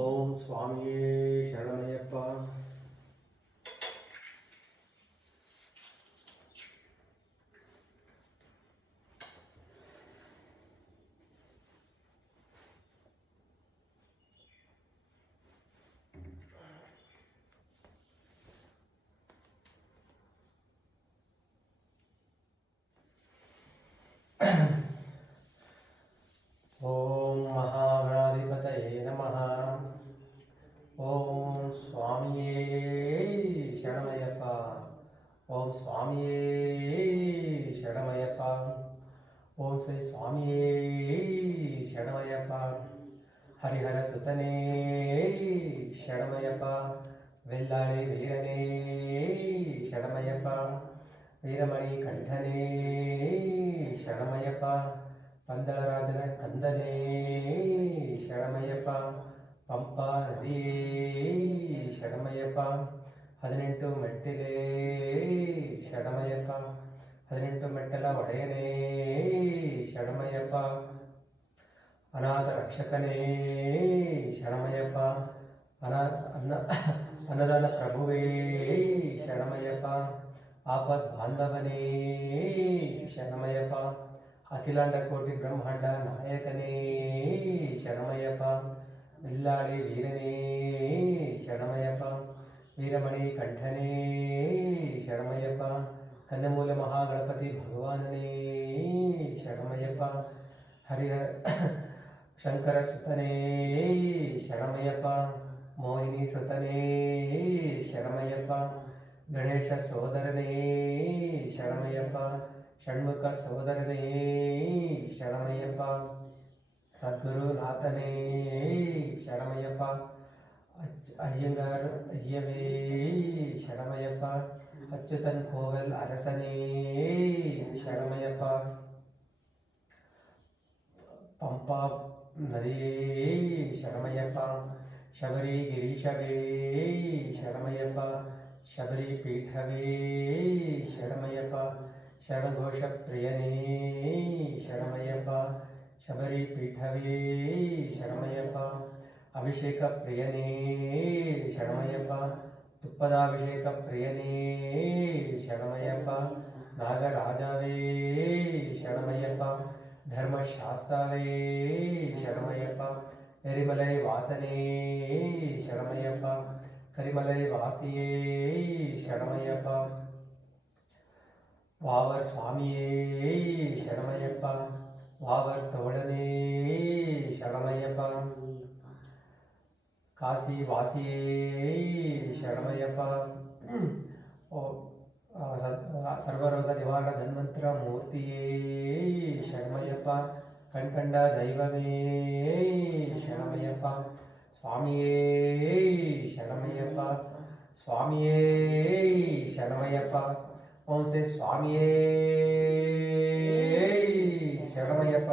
ಓಂ ಸ್ವಾಮಿಯೇ ಶರಣಮಯ್ಯಪ್ಪ. ಓಂ ಮಹಾಗಣಾಧಿಪತಯೇ ನಮಃ. ಓಂ ಸ್ವಾಮಿಯೇ ಶರಣಮಯ್ಯಪ್ಪ. ಓಂ ಸ್ವಾಮಿಯೇ ಶರಣಮಯ್ಯಪ್ಪ. ಓಂ ಶ್ರೀ ಸ್ವಾಮಿಯೇ ಶರಣಮಯ್ಯಪ್ಪ. ಹರಿಹರ ಸುತನೇ ಶರಣಮಯ್ಯಪ್ಪ. ವೆಲ್ಲಾಳಿ ವೀರನೇ ಶರಣಮಯ್ಯಪ್ಪ. ವೀರಮಣಿ ಕಂಠನೇ ಶರಣಮಯ್ಯಪ್ಪ. ಪಂದಳರಾಜನ ಕಂದನೇ ಶರಣಮಯ್ಯಪ್ಪ. ಪಂಪಾ ನದಿಯೇ ಶರಣಮಯ್ಯಪ್ಪ. 18 ಮೆಟ್ಟಿಲೇ ಶರಣಮಯ್ಯಪ್ಪ. 18 ಮೆಟ್ಟಲ ಒಡೆಯನೇ ಶರಣಮಯ್ಯಪ್ಪ. ಅನಾಥ ರಕ್ಷಕನೇ ಶರಣಮಯ್ಯಪ್ಪ. ಅನ್ನದಾನ ಪ್ರಭುವೇ ಶರಣಮಯ್ಯಪ್ಪ. ಆಪದ್ ಬಾಂಧವನೇ ಶರಣಮಯ್ಯಪ್ಪ. ಅಖಿಲಾಂಡ ಕೋಟಿ ಬ್ರಹ್ಮಾಂಡ ನಾಯಕನೇ ಶರಣಮಯ್ಯಪ್ಪ. ವಿಲ್ಲಾಳಿ ವೀರನೇ ಶರಣಮಯ್ಯಪ್ಪ. ವೀರಮಣಿ ಕಂಠನೇ ಶರಣಮಯ್ಯಪ್ಪ. ಕನ್ನಮೂಲ ಮಹಾಗಣಪತಿ ಭಗವಾನನೇ ಶರಣಮಯ್ಯಪ್ಪ. ಹರಿಹರ ಶಂಕರ ಸುತನೇ ಶರಣಮಯ್ಯಪ್ಪ. ಮೋಹಿನಿ ಸುತನೇ ಶರಣಮಯ್ಯಪ್ಪ. ಗಣೇಶ ಸೋದರನೇ ಶರಣಮಯ್ಯಪ್ಪ. ಷಣ್ಮುಖ ಸೋದರನೇ ಶರಣಮಯ್ಯಪ್ಪ. ಸದ್ಗುರುನಾಥನೇ ಶರಣಮಯ್ಯಪ್ಪ. ಅಯ್ಯಂಗಾರ್ ಅಯ್ಯವೇ ಶರಣಮಯ್ಯಪ್ಪ. ಅಚ್ಯುತನ್ ಕೋವೆಲ್ ಅರಸನೇ ಶರಣಮಯ್ಯಪ್ಪ. ಪಂಪಾ ನದಿಯೇ ಶರಣಮಯ್ಯಪ್ಪ. ಶಬರಿ ಗಿರೀಶವೇ ಶರಣಮಯ್ಯಪ್ಪ. ಶಬರಿ ಪೀಠವೇ ಶರಣಮಯ್ಯಪ್ಪ. ಶರಣಘೋಷ ಪ್ರಿಯನೇ ಶರಣಮಯ್ಯಪ್ಪ. ಶಬರಿ ಪೀಠವೇ ಶರಣಮಯ್ಯಪ್ಪ. ಅಭಿಷೇಕ ಪ್ರಿಯನೇ ಶರಣಮಯ್ಯಪ್ಪ. ತುಪ್ಪದಾಭಿಷೇಕ ಪ್ರಿಯನೇ ಶರಣಮಯ್ಯಪ್ಪ. ನಾಗರಾಜವೇ ಶರಣಮಯ್ಯಪ್ಪ. ಧರ್ಮಶಾಸ್ತ್ರವೇ ಶರಣಮಯ್ಯಪ್ಪ. ಎರಿಮಲೈ ವಾಸನೇ ಶರಣಮಯ್ಯಪ್ಪ. ಕರಿಮಲೈ ವಾಸಿಯೇ ಶರಣಮಯ್ಯಪ್ಪ. ವಾವರ್ ಸ್ವಾಮಿಯೇ ಶರಣಮಯ್ಯಪ್ಪ. ವಾವರ್ ತೋಳನೇ ಶರಣಮಯ್ಯಪ್ಪ. ಕಾಶಿ ವಾಸಿಯೇ ಶರಣಮಯ್ಯಪ್ಪ. ಸರ್ವರೋಗ ನಿವಾರಣ ಧನ್ವಂತರ ಮೂರ್ತಿಯೇ ಶರಣಮಯ್ಯಪ್ಪ. ಕಣ್ಕಂಡ ದೈವವೇ ಶರಣಮಯ್ಯಪ್ಪ. ಸ್ವಾಮಿಯೇ ಶರಣಮಯ್ಯಪ್ಪ. ಸ್ವಾಮಿಯೇ ಶರಣಮಯ್ಯಪ್ಪ. ಓಂ ಶ್ರೀ ಸ್ವಾಮಿಯೇ ಶರಣಮಯ್ಯಪ್ಪ.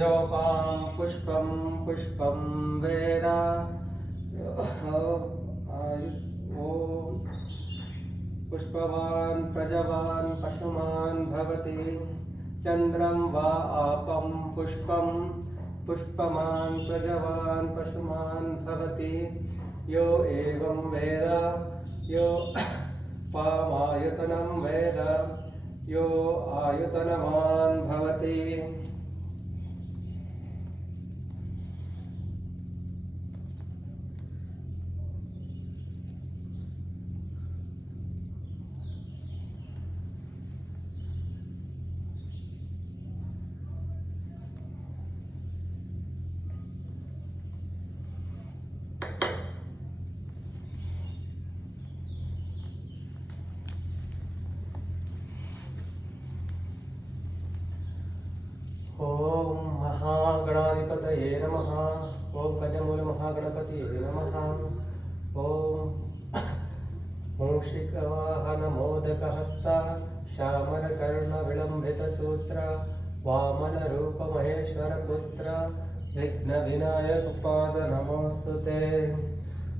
योपां पुष्पं पुष्पं वेद ॐ पुष्पवान् प्रजवान् पशुमान् भवति चन्द्रं वा आपं पुष्पं पुष्पमान् प्रजवान् पशुमान् भवति यो एवं वेद यो पामायतनं वेद यो आयतनवान् भवति ओम महागणाधिपतये नमः। ओम गजमूल महागणपतये नमः। ओम मूषिकवाहन मोदकहस्त चामरकर्ण विलंबित सूत्र वामन रूप महेश्वर पुत्र विघ्न विनायक पाद नमोस्तुते।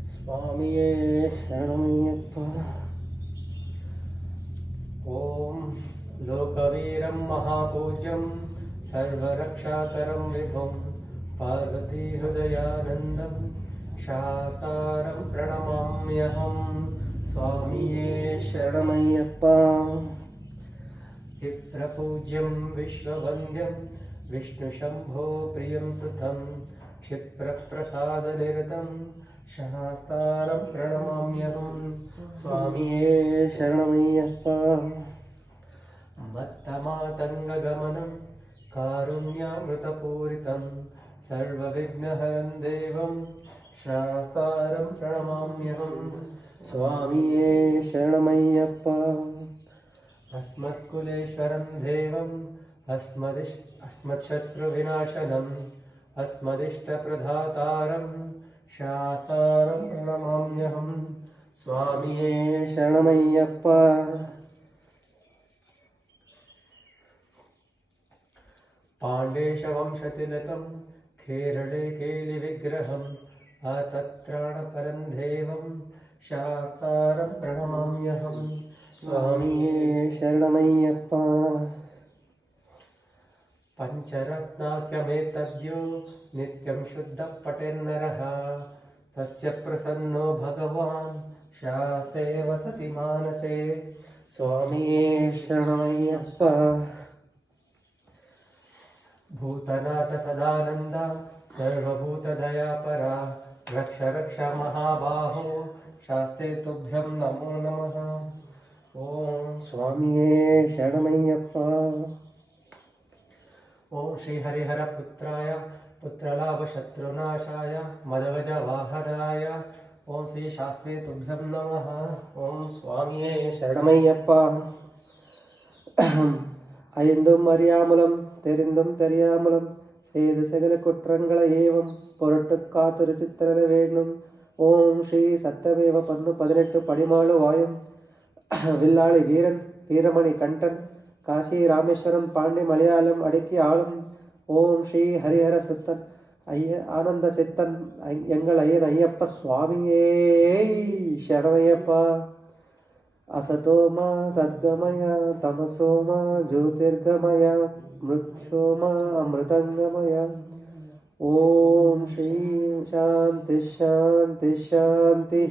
स्वामिये शरणमय्यप्पा। ओम लोकवीरं महापूज्यं सर्वरक्षाकरं विभुं पार्वतीहृदयानन्दं शास्तारं प्रणमाम्यहं। स्वामिये शरणमय्यप्पा। विप्रपूज्यं विश्ववन्द्यं विष्णुशम्भो प्रियं सुतं क्षिप्रप्रसादनिरतं शास्तारं प्रणमाम्यहं। स्वामिये शरणमय्यप्पा। मत्तमातङ्गगमनं कारुण्यामृतपूरितं सर्वविघ्नहरं देवं शास्तारं प्रणमाम्यहं। स्वामिये शरणमय्यप्पा। अस्मत्कुलेश्वरं देवम् अस्मत्शत्रुविनाशनम् अस्मदिष्टप्रदातारं शास्तारं प्रणमाम्यहं। स्वामिये शरणमय्यप्पा। पाण्डेशवंशतिलकं केरळे केलिविग्रहम् अतत्राणपरं देवं शास्तारं प्रणमाम्यहं। स्वामिये शरणमय्यप्पा। पञ्चरत्नाख्यमेतद्यो नित्यं शुद्धः पठेन्नरः तस्य प्रसन्नो भगवान् शास्त्रे वसति मानसे। स्वामिये शरणमय्यप्पा। भूतनाथ सदानन्द सर्वभूतदयापरा रक्ष रक्ष महाबाहो शास्ते तुभ्यं नमो नमः। ओम स्वामिये शरणमय्यप्पा। ओम श्री हरिहर पुत्राय पुत्रलाभ शत्रुनाशाय मदगज वाहनाय ओम श्री शास्त्रे तुभ्यं नमः। ओम स्वामिये शरणमय्यप्पा। ஐந்தும் அறியாமலும் தெரிந்தும் தெரியாமலும் செய்து சகல குற்றங்களை ஏவம் பொருட்டு காத்திரு சித்திர வேண்டும். ஓம் ஸ்ரீ சத்தமேவ பன்னு 18 படிமாளு வாயும் வில்லாளி வீரன் வீரமணி கண்டன் காசி ராமேஸ்வரம் பாண்டி மலையாளம் அடக்கி ஆளும் ஓம் ஸ்ரீ ஹரிஹர சுத்தன் ஆனந்த சித்தன் எங்கள் ஐயன் ஐயப்ப சுவாமியே சரணமையப்பா. असतोमा सद्गमय तमसोमा ज्योतिर्गमय मृत्योमा अमृतंगमय। ओम श्री शांति शांति शांति।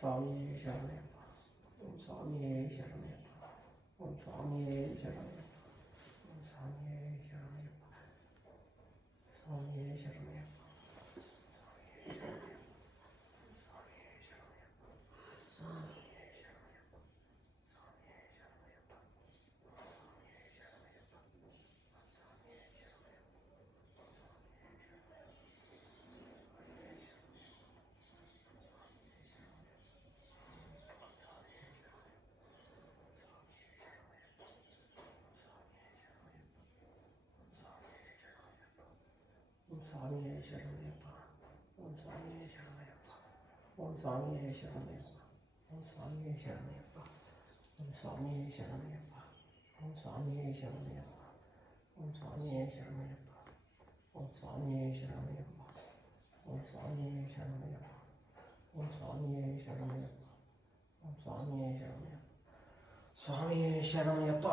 स्वामी शरणमयप्पा। स्वामी शरणमयप्पा। ಓಂ ಸ್ವಾಮಿಯೇ ಶರಣಯ್ಯಪ್ಪ. ಓಂ ಸ್ವಾಮಿಯೇ ಶರಣಯ್ಯಪ್ಪ. ಸ್ವಾಮಿಯೇ ಶರಣಯ್ಯಪ್ಪ. ಸ್ವಾಮಿಯೇ ಶರಣಯ್ಯಪ್ಪ. ಸ್ವಾಮಿಯೇ ಶರಣಯ್ಯಪ್ಪ. ಸ್ವಾಮಿಯೇ ಶರಣಯ್ಯಪ್ಪ. ಸ್ವಾಮಿಯೇ ಶರಣಯ್ಯಪ್ಪ. ಸ್ವಾಮಿಯೇ ಶರಣಯ್ಯಪ್ಪ. ಸ್ವಾಮಿಯೇ ಶರಣಯ್ಯಪ್ಪ. ಸ್ವಾಮಿಯೇ ಶರಣಯ್ಯಪ್ಪ. ಓಂ ಸ್ವಾಮಿಯೇ ಶರಣಯ್ಯಪ್ಪ. ಓಂ ಸ್ವಾಮಿಯೇ ಶರಣಯ್ಯಪ್ಪ. ಓಂ ಸ್ವಾಮಿಯೇ ಶರಣಯ್ಯಪ್ಪ. ಓಂ ಸ್ವಾಮಿಯೇ ಶರಣಯ್ಯಪ್ಪ. ಓಂ ಸ್ವಾಮಿಯೇ ಶರಣಯ್ಯಪ್ಪ. ಓಂ ಸ್ವಾಮಿಯೇ ಶರಣಯ್ಯಪ್ಪ. ಓಂ ಸ್ವಾಮಿಯೇ ಶರಣಯ್ಯಪ್ಪ. ಓಂ ಸ್ವಾಮಿಯೇ ಶರಣಯ್ಯಪ್ಪ. ಓಂ ಸ್ವಾಮಿಯೇ ಶರಣಯ್ಯಪ್ಪ. ಓಂ ಸ್ವಾಮಿಯೇ ಶರಣಯ್ಯಪ್ಪ. ಸ್ವಾಮಿಯೇ ಶರಣಯ್ಯಪ್ಪ.